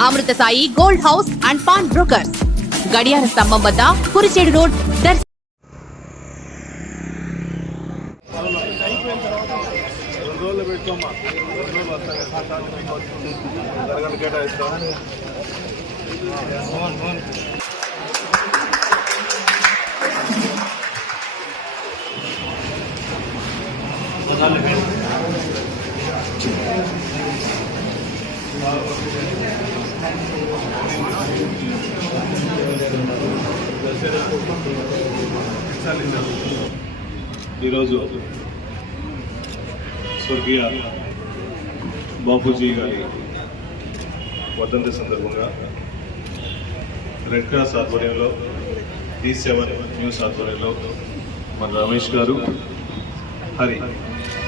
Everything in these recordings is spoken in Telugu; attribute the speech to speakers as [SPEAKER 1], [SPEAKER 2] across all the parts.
[SPEAKER 1] Amrutha Sai gold house and pawn brokers గడియార స్తంభం వద్ద కురిచేడు రోడ్
[SPEAKER 2] ఈరోజు స్వర్గీయ బాపూజీ గారి వర్ధంతి సందర్భంగా రెడ్ క్రాస్ ఆధ్వర్యంలో డి సెవెన్ న్యూస్ ఆధ్వర్యంలో మన రమేష్ గారు హరి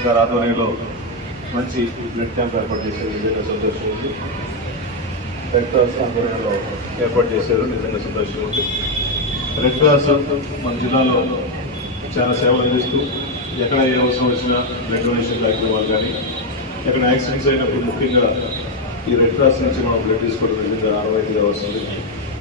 [SPEAKER 2] గారి ఆధ్వర్యంలో మంచి బ్లడ్ క్యాంప్ ఏర్పాటు చేశారు నిజంగా సంతోషం ఉంది. రెడ్ క్రాస్ ఆధ్వర్యంలో ఏర్పాటు చేశారు నిజంగా సంతోషం ఉంది. రెడ్ క్రాస్ మన జిల్లాలో చాలా సేవలు అందిస్తూ ఎక్కడ ఏ అవసరం వచ్చినా బ్లడ్ డొనేషన్ కార్యక్రమాలు కానీ ఎక్కడ యాక్సిడెంట్స్ అయినప్పుడు ముఖ్యంగా ఈ రెడ్ క్రాస్ నుంచి మనం బ్లడ్ తీసుకోవడం నిజంగా ఆనవాయితీగా వస్తుంది.